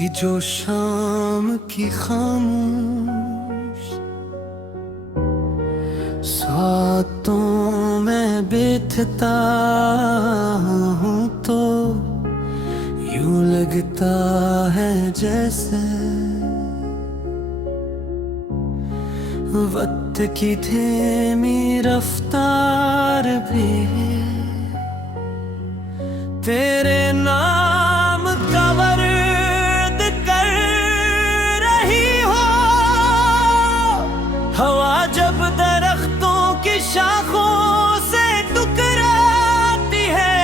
कभी जो शाम की खामोश सातों में बीतता हूँ तो यूं लगता है जैसे वक्त की धीमी रफ्तार भी तेरे नाम का वर्द कर रही हो। हवा जब दरख्तों की शाखों से टकराती है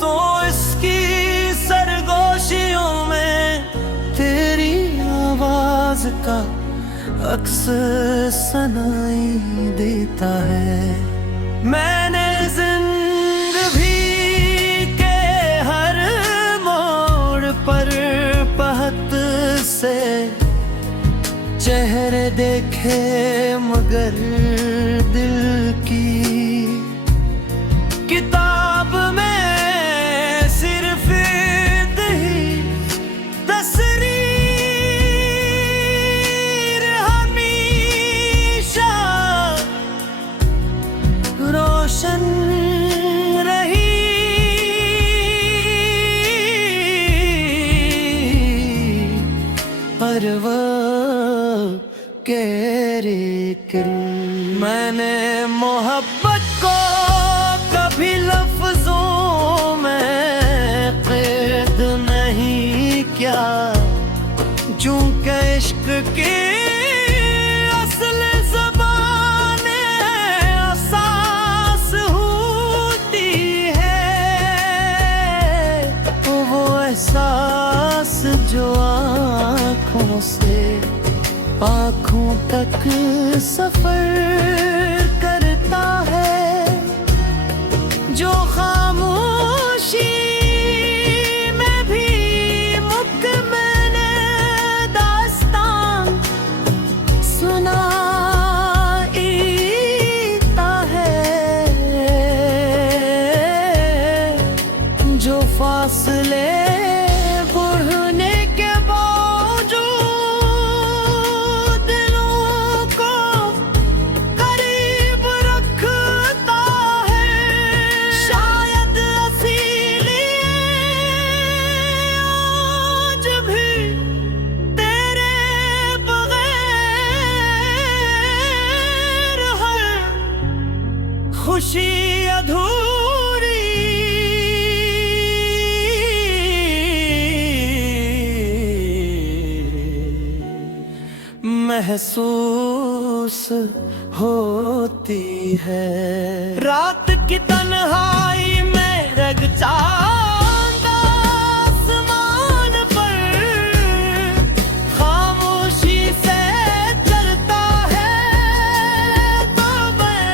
तो इसकी सरगोशियों में तेरी आवाज का अक्स सुनाई देता है। मैंने जिंदगी के हर मोड़ पर पहत से चेहरे देखे मगर दिल की किताब में सिर्फ ही तस्वीर हमेशा रोशन रही। मैंने मोहब्बत को कभी लफ्जों में कैद नहीं किया, जो कि इश्क की असल ज़बाने एहसास होती है। वो एहसास जो आँखों से आँखों तक सफर करता है, जो खामोशी में भी मुकम्मल दास्तान सुनाता है, जो फासले खुशी अधूरी महसूस होती है। रात की तन्हाई में रग चांद आसमान पर खामोशी से चलता है, तो मैं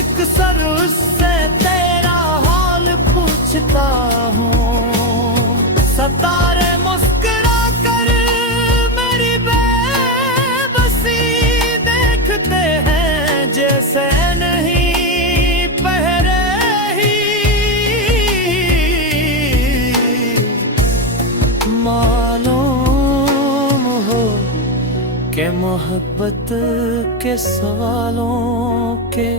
एक सर उससे तेरा हाल पूछता हूँ। सतारे मुस्कुरा कर मेरी बेबसी देखते हैं, जैसे नहीं पहरे ही। मालूम हो कि मोहब्बत के सवालों के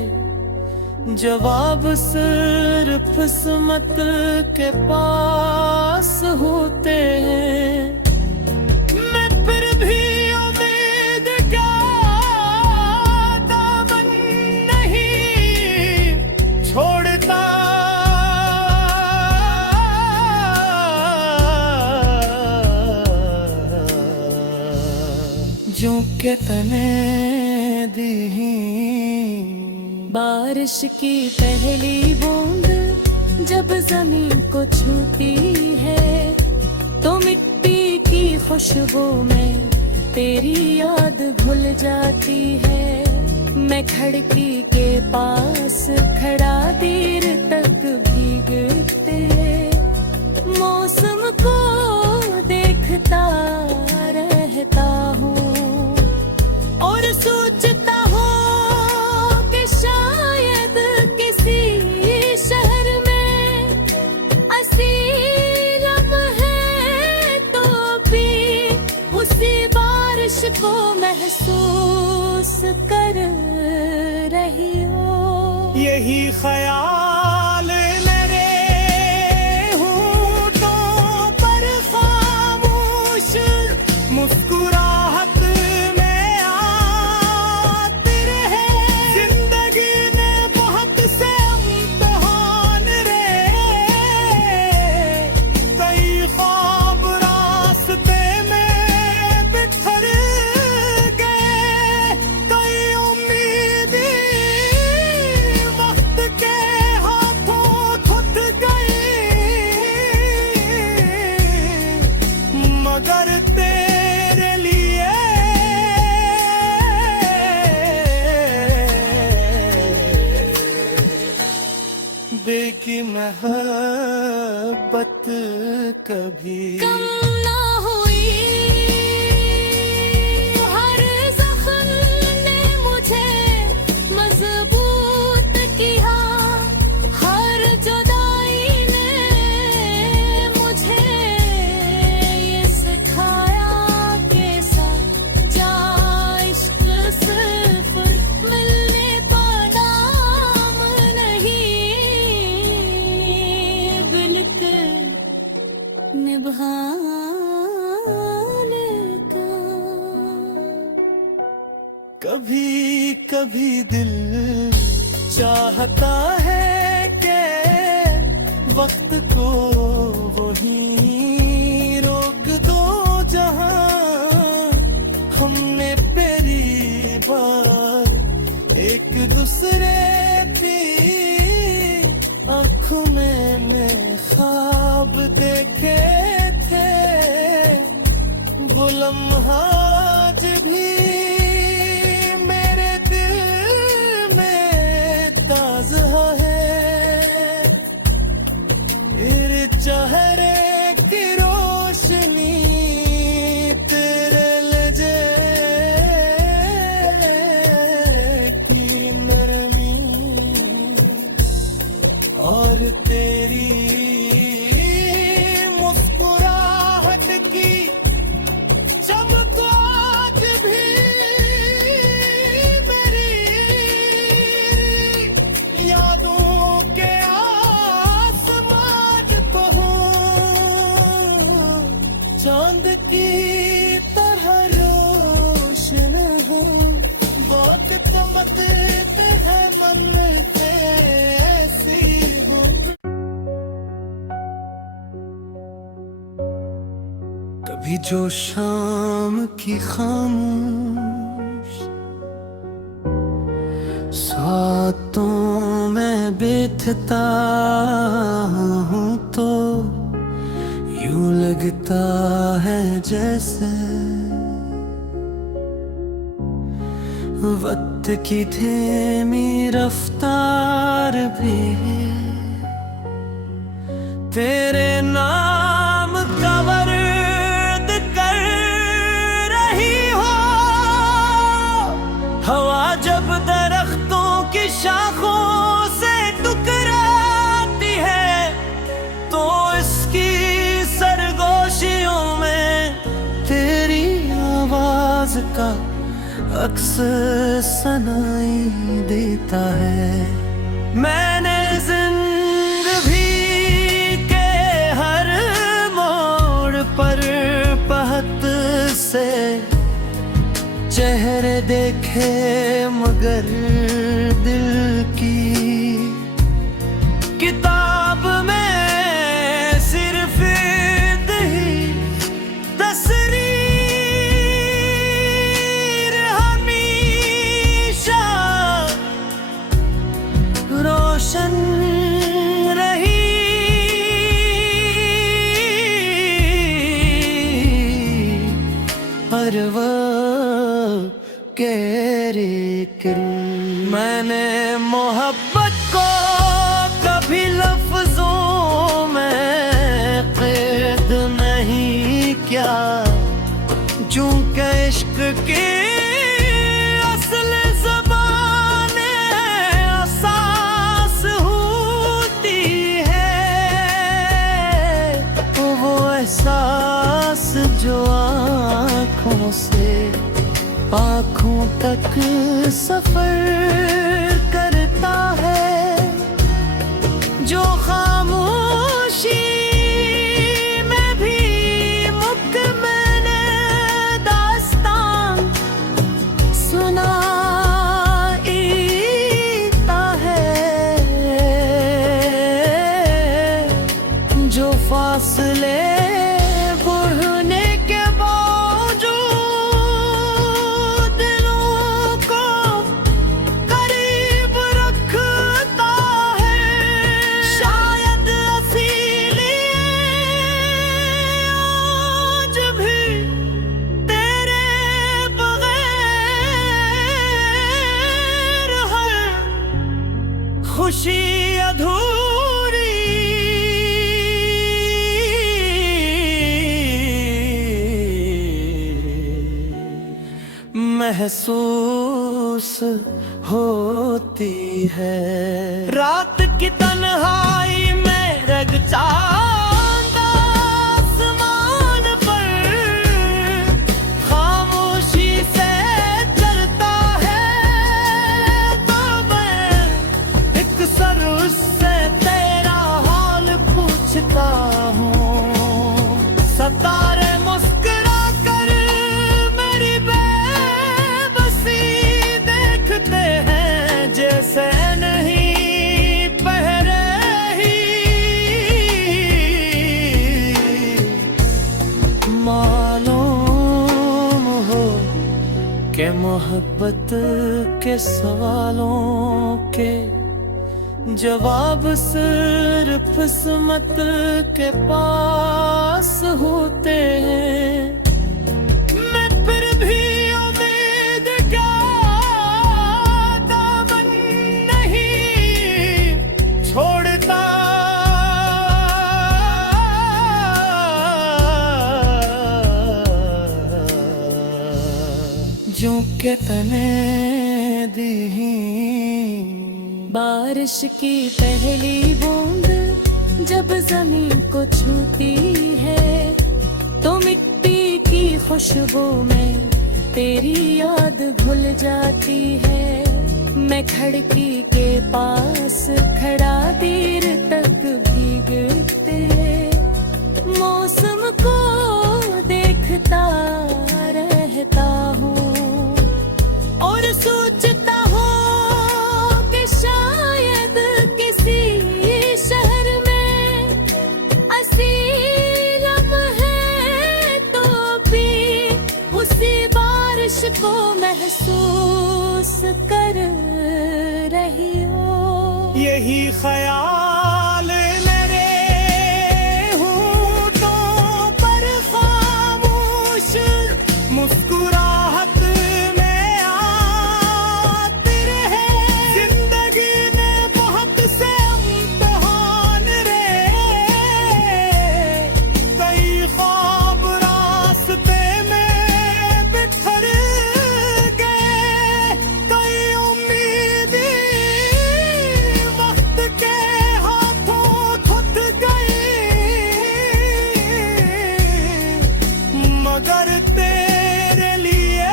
जवाब सिर्फ किस्मत के पास होते हैं। मैं फिर भी उम्मीद का दामन नहीं छोड़ता, जो के तने दी बारिश की पहली बूंद जब जमीन को छूती है, तो मिट्टी की खुशबू में तेरी याद भूल जाती है। मैं खिड़की के पास खड़ा देर तक भीगते मौसम को देखता रहता हूँ और सोचता हूँ कि शायद किसी शहर में असी लम्हे तो महसूस कर रही हो। यही ख्याल मेरे होठों पर खामोश मुस्कुराहट में आते रहे। जिंदगी ने बहुत से इम्तिहान रे, कई ख्वाब रास्ते में बिखर गए, कई उम्मीदें वक्त के हाथों थक गई, मगर तेरे लिए बेकी मोहब्बत कभी कम ना हुई, हर जख्म ने मुझे मजबूत किया, हर जुदाई ने मुझे ये सिखाया कि सच्चा इश्क सिर्फ मिलने का नाम नहीं, बल्कि निभाने का। कभी कभी दिल चाहता है कि वक्त को वही रोक दो जहां हमने पहली बार एक दूसरे की आंखों में ख्वाब देखे थे। वो लम्हा आज भी मेरे दिल में ताज़ा है, तेरे चेहरे की रोशनी, तेरे लहजे की नरमी और तेरी मुस्कुराहट की चमक आज भी मेरी यादों के आसमान पे हो। चांद की तरह रोशन हो, बहुत चमकते हैं मन ऐसी हो। कभी जो शाम की खामोश सातों में बीतता हूँ तो यूं लगता है जैसे वक्त की धीमी रफ्तार भी तेरे नाम का वर्द कर रही हो। हवा जब दरख्तों की शाखों से टकराती है तो इसकी सरगोशियों में तेरी आवाज का अक्स सुनाई देता है। मैंने जिंदगी के हर मोड़ पर पहत से चेहरे देखे मगर दिल की किताब में सिर्फ ही तस्वीर हमेशा रोशन रही। हर वक्त के मैंने मोहब्बत को कभी लफ्जों में कैद नहीं किया, जो कि इश्क की असल ज़बान एहसास होती है। वो एहसास जो आँखों से तक सफर करता है, जो खामोशी में भी मुकम्मल दास्तान सुनाता है, जो फासले बढ़ने के बावजूद दिलों को करीब रखता है। शायद इसीलिए आज भी तेरे बगैर है खुशी अधूरी। महसूस होती है रात की तन्हाई में रग चांद आसमान पर खामोशी से चलता है, तो मैं एक सर उससे तेरा हाल पूछता हूँ। सतारे मुस्कुरा कर मेरी बेबसी देखते हैं, जैसे नहीं पहरे ही। मालूम हो कि मोहब्बत के सवालों के जवाब सिर्फ किस्मत के पास होते हैं। मैं फिर भी उम्मीद का दामन नहीं छोड़ता, जो के तने दी बारिश की पहली बूंद जब जमीन को छूती है, तो मिट्टी की खुशबू में तेरी याद घुल जाती है। मैं खिड़की के पास खड़ा देर तक भीगते मौसम को देखता रहता हूँ, और सोचता हूँ कि शायद किसी शहर में असील लम्हे तो भी उसी बारिश को महसूस कर रही हो। यही ख्याल मेरे होठों पर खामोश मुस्कुराहट में आते रहे। जिंदगी ने बहुत से इम्तिहान रे, कई ख्वाब रास्ते में बिखर गए, कई उम्मीदें वक्त के हाथों थक गई, मगर तेरे लिए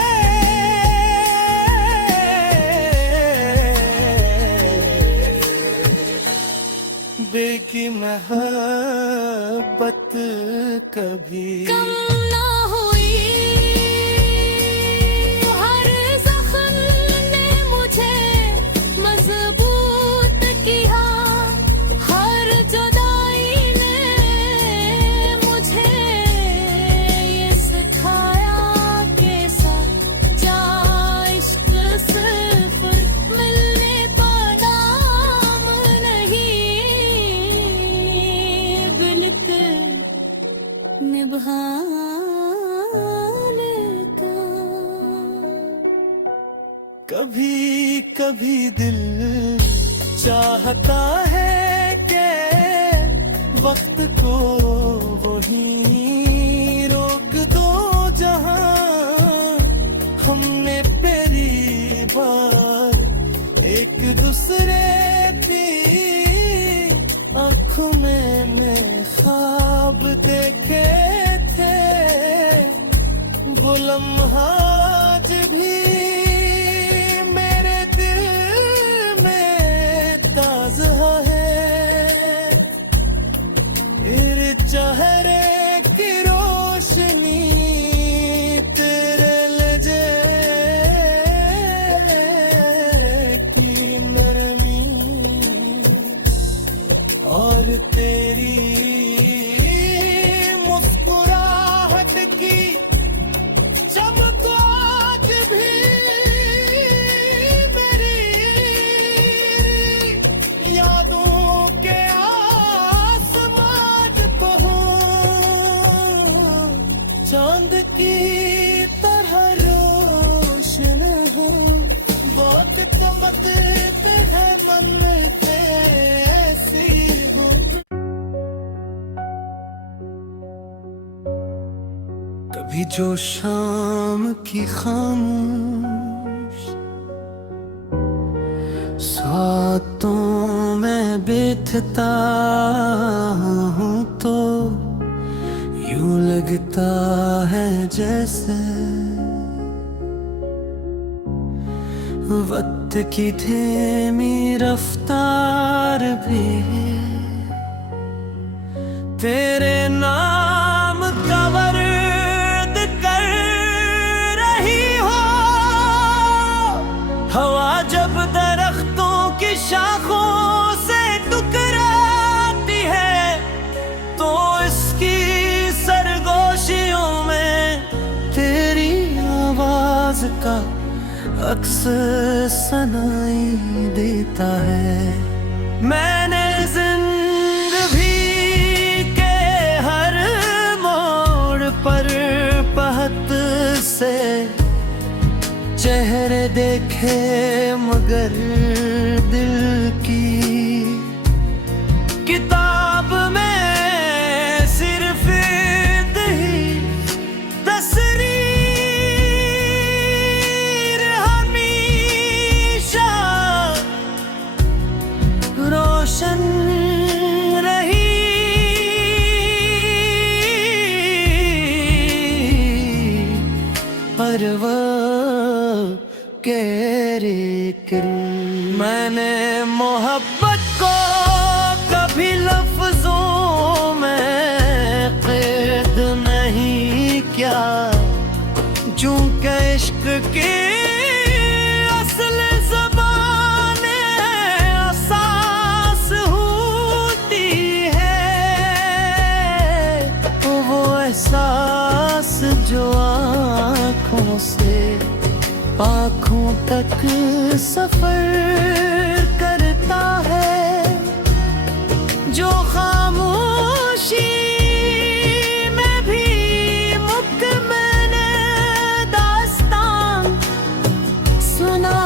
बेकी मोहब्बत कभी कम ना हुई, हर जख्म ने मुझे मजबूत किया, हर जुदाई ने मुझे ये सिखाया कि सच्चा इश्क सिर्फ मिलने का नाम नहीं, बल्कि निभाने का। कभी कभी दिल चाहता है कि वक्त को वहीं रोक दो जहां हमने पहली बार एक दूसरे की आँखों में ख्वाब देखे थे, वो लम्हा आज भी और तेरी मुस्कुराहट की चमक आज भी मेरी यादों के आसमान पे हूँ। चांद की तरह रोशन हो, बहुत चमकते हैं मन पे ऐसी हो। कभी जो शाम की खामोश सातों में बीतता हूँ तो यूं लगता है जैसे वक्त की धीमी रफ्तार भी तेरे नाम का वर्द कर रही हो। हवा जब दरख्तों की शाखों से टकराती है तो इसकी सरगोशियों में तेरी आवाज का अक्स सुनाई देता है। मैंने जिंदगी के हर मोड़ पर पहत से चेहरे देखे मगर दिल की किताब में सिर्फ ही तस्वीर हमेशा रोशन रही। परवाह केरे मैंने मोहब्बत को कभी लफ्जों में कैद नहीं किया, जो कि इश्क की असल ज़बाने एहसास होती है। वो एहसास जो आँखों से आँखों तक सफर करता है, जो खामोशी में भी मुकम्मल दास्तान सुनाता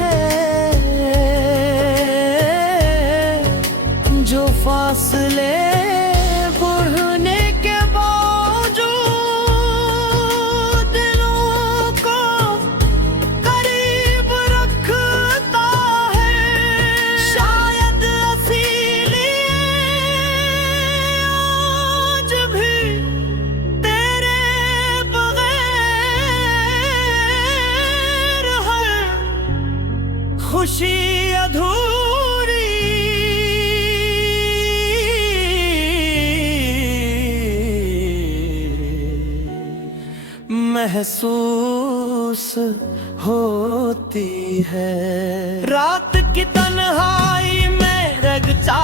है, जो फासले बढ़ने के बावजूद दिलों को करीब रखता है। शायद इसीलिए आज भी तेरे बगैर हर खुशी अधूरी महसूस होती है। रात की तन्हाई में रग चा